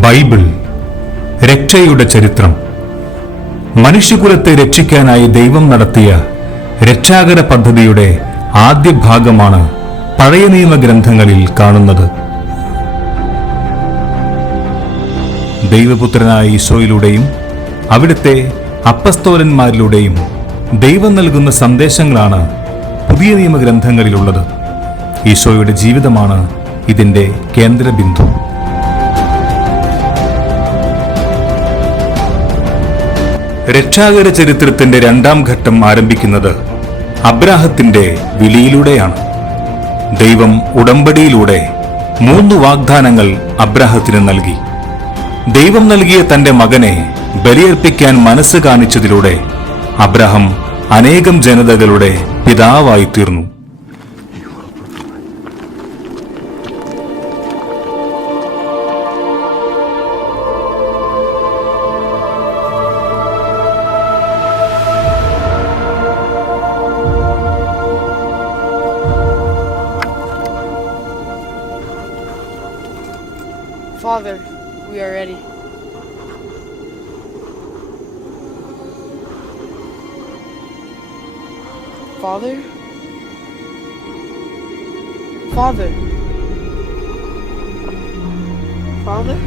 ബൈബിൾ രക്ഷയുടെ ചരിത്രം. മനുഷ്യകുലത്തെ രക്ഷിക്കാനായി ദൈവം നടത്തിയ രക്ഷാകര പദ്ധതിയുടെ ആദ്യ ഭാഗമാണ് പഴയ നിയമ ഗ്രന്ഥങ്ങളിൽ കാണുന്നത്. ദൈവപുത്രനായ ഈശോയിലൂടെയും അവിടുത്തെ അപ്പസ്തോലന്മാരിലൂടെയും ദൈവം നൽകുന്ന സന്ദേശങ്ങളാണ് പുതിയ നിയമഗ്രന്ഥങ്ങളിലുള്ളത്. ഈശോയുടെ ജീവിതമാണ് ഇതിന്റെ കേന്ദ്രബിന്ദു. രക്ഷാകര ചരിത്രത്തിന്റെ രണ്ടാം ഘട്ടം ആരംഭിക്കുന്നത് അബ്രാഹത്തിന്റെ വിളിയിലൂടെയാണ്. ദൈവം ഉടമ്പടിയിലൂടെ 3 വാഗ്ദാനങ്ങൾ അബ്രാഹത്തിന് നൽകി. ദൈവം നൽകിയ തന്റെ മകനെ ബലിയർപ്പിക്കാൻ മനസ്സ് കാണിച്ചതിലൂടെ അബ്രാഹം അനേകം ജനതകളുടെ പിതാവായി തീർന്നു. Father, we are ready. Father? Father? Father?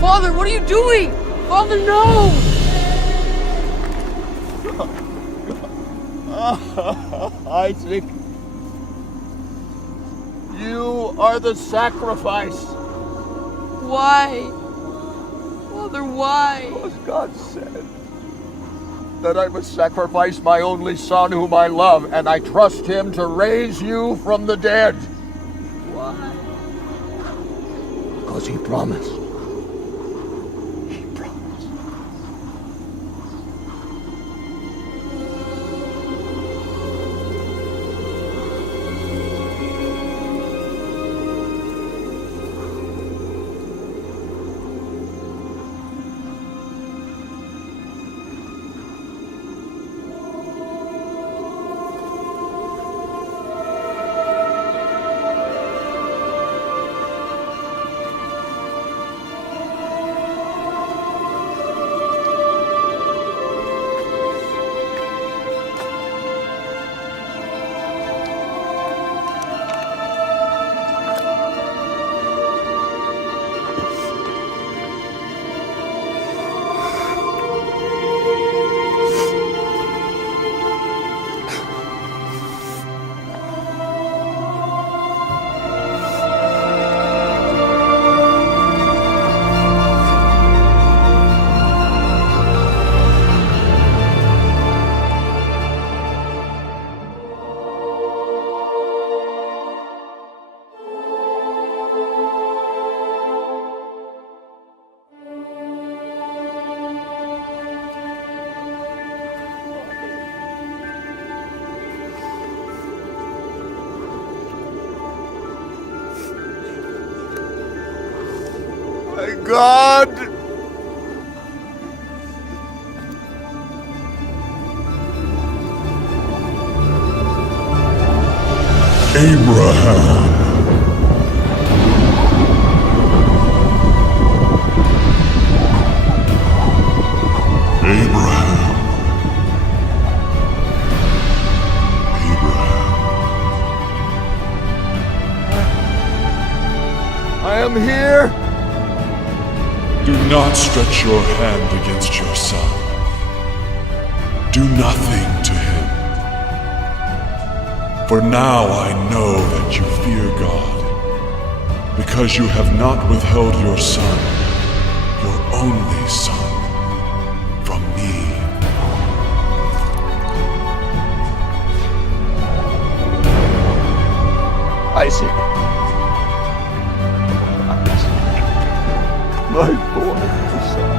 Father, what are you doing? Father, no! Isaac, you are the sacrifice. Why? Father, why? Because God said that I must sacrifice my only son whom I love, and I trust him to raise you from the dead. Why? Because he promised. My God! Abraham. Abraham. Abraham. I am here. Do not stretch your hand against your son. Do nothing to him. For now I know that you fear God, because you have not withheld your son, your only son, from me. Isaac. My boy, son.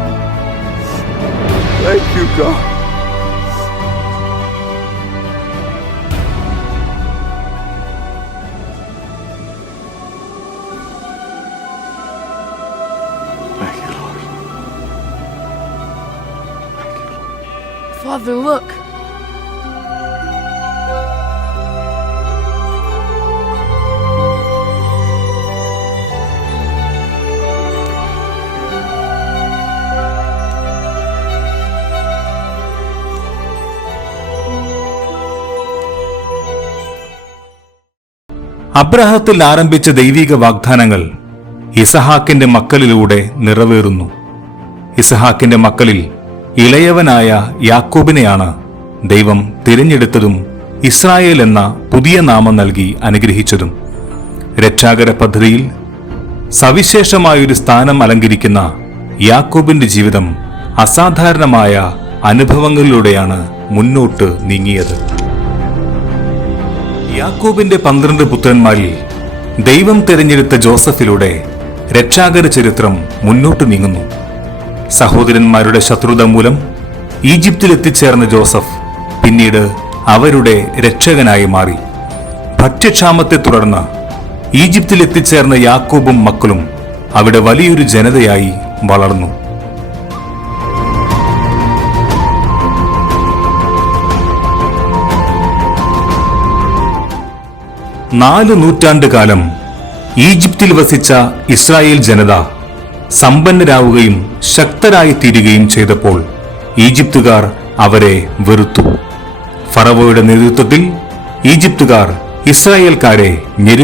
Thank you, God. Thank you, Lord. Father, look. അബ്രാഹത്തിൽ ആരംഭിച്ച ദൈവിക വാഗ്ദാനങ്ങൾ ഇസഹാക്കിന്റെ മക്കളിലൂടെ നിറവേറുന്നു. ഇസഹാക്കിന്റെ മക്കളിൽ ഇളയവനായ യാക്കോബിനെയാണ് ദൈവം തിരഞ്ഞെടുത്തതും ഇസ്രായേൽ എന്ന പുതിയ നാമം നൽകി അനുഗ്രഹിച്ചതും. രക്ഷാകര പദ്ധതിയിൽ സവിശേഷമായൊരു സ്ഥാനം അലങ്കരിക്കുന്ന യാക്കോബിന്റെ ജീവിതം അസാധാരണമായ അനുഭവങ്ങളിലൂടെയാണ് മുന്നോട്ട് നീങ്ങിയത്. യാക്കോബിന്റെ 12 പുത്രന്മാരിൽ ദൈവം തിരഞ്ഞെടുത്ത ജോസഫിലൂടെ രക്ഷാകര ചരിത്രം മുന്നോട്ട് നീങ്ങുന്നു. സഹോദരന്മാരുടെ ശത്രുത മൂലം ഈജിപ്തിലെത്തിച്ചേർന്ന ജോസഫ് പിന്നീട് അവരുടെ രക്ഷകനായി മാറി. ഭക്ഷ്യക്ഷാമത്തെ തുടർന്ന് ഈജിപ്തിലെത്തിച്ചേർന്ന യാക്കോബും മക്കളും അവിടെ വലിയൊരു ജനതയായി വളർന്നു. 4 നൂറ്റാണ്ടുകാലം ഈജിപ്തിൽ വസിച്ച ഇസ്രായേൽ ജനത സമ്പന്നരാവുകയും ശക്തരായി തീരുകയും ചെയ്തപ്പോൾ ഈജിപ്തുകാർ അവരെ വെറുത്തു. ഫറവോയുടെ നേതൃത്വത്തിൽ ഈജിപ്തുകാർ ഇസ്രായേൽക്കാരെ ഞെരുക്കി